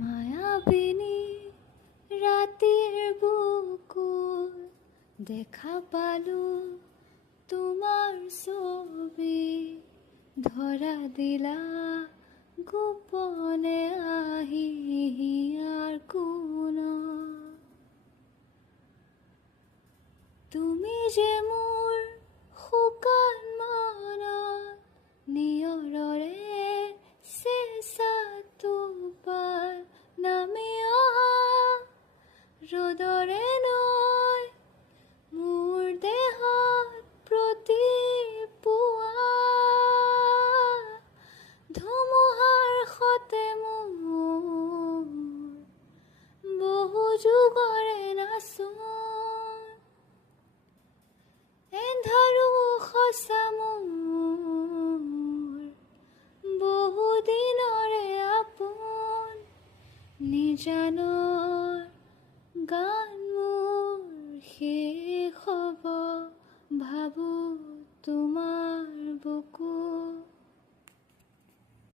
মায়াবিনী ৰাতিৰ বুকুৰ দেখা পালো তোমাৰ ছবি, ধৰা দিলা গোপনে আহি হিয়াৰ কোণত। তুমি যে মোৰ শুকান মনত নিয়ৰৰে চেঁচা টোপাল নামি অহা ৰ'দৰে নৈ মোৰ দেহত প্ৰতি পুৱা ধুমুহাৰ সতে মোৰ বহু যুগৰে নাচোন এন্ধাৰো সঁচা মোৰ বহু দিনৰে আপোন নিজানৰ গান